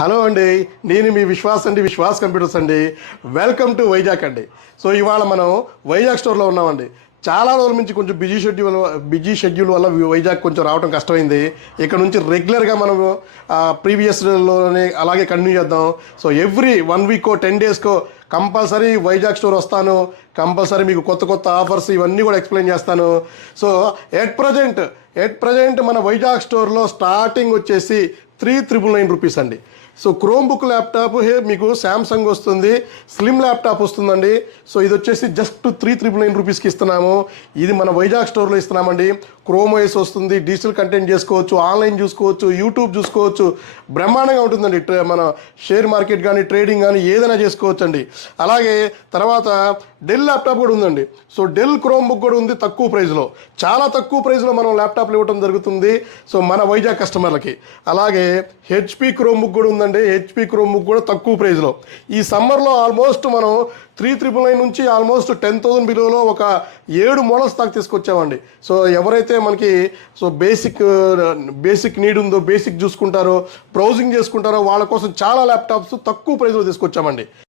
Hello అండి, నేను మీ Vishwas computers అండి. వెల్కమ్ టు వైజాగ్ అండి. సో ఇవాళ మనం వైజాగ్ స్టోర్లో ఉన్నామండి. చాలా రోజుల నుంచి కొంచెం బిజీ షెడ్యూల్ వల్ల వైజాగ్ కొంచెం రావడం కష్టమైంది. ఇక్కడ నుంచి రెగ్యులర్గా మనము ప్రీవియస్లోనే అలాగే కంటిన్యూ చేద్దాం. సో ఎవ్రీ 1 వీకో 10 డేస్కో కంపల్సరీ వైజాగ్ స్టోర్ వస్తాను. కంపల్సరీ మీకు కొత్త కొత్త ఆఫర్స్ ఇవన్నీ కూడా ఎక్స్ప్లెయిన్ చేస్తాను. సో ఎట్ ప్రజెంట్ మన వైజాగ్ స్టోర్లో స్టార్టింగ్ వచ్చేసి 3,999 రూపీస్ అండి. సో క్రోమ్ బుక్ ల్యాప్టాప్ మీకు శాంసంగ్ వస్తుంది, స్లిమ్ ల్యాప్టాప్ వస్తుందండి. సో ఇది వచ్చేసి జస్ట్ 3,999 రూపీస్కి ఇస్తున్నాము. ఇది మన వైజాగ్ స్టోర్లో ఇస్తున్నామండి. క్రోమ్ ఓఎస్ వస్తుంది, డిజిటల్ కంటెంట్ చేసుకోవచ్చు, ఆన్లైన్ చూసుకోవచ్చు, యూట్యూబ్ చూసుకోవచ్చు. బ్రహ్మాండంగా ఉంటుందండి. మన షేర్ మార్కెట్ కానీ ట్రేడింగ్ కానీ ఏదైనా చేసుకోవచ్చు అండి. అలాగే తర్వాత డెల్ ల్యాప్టాప్ కూడా ఉందండి. సో డెల్ క్రోమ్ బుక్ కూడా ఉంది తక్కువ ప్రైస్లో. చాలా తక్కువ ప్రైస్లో మనం ల్యాప్టాప్లు ఇవ్వడం జరుగుతుంది సో మన వైజాగ్ కస్టమర్లకి. అలాగే హెచ్పి క్రోమ్ బుక్ కూడా ఉందండి. హెచ్పి క్రోమ్ బుక్ కూడా తక్కువ ప్రైస్లో. ఈ సమ్మర్లో ఆల్మోస్ట్ మనం 3,999 నుంచి ఆల్మోస్ట్ 10,000 బిలోలో ఒక 7 మోడల్స్ దాకా తీసుకొచ్చామండి. సో ఎవరైతే మనకి బేసిక్ నీడ్ ఉందో, బేసిక్ చూసుకుంటారో, బ్రౌజింగ్ చేసుకుంటారో వాళ్ళ కోసం చాలా ల్యాప్టాప్స్ తక్కువ ప్రైస్లో తీసుకొచ్చామండి.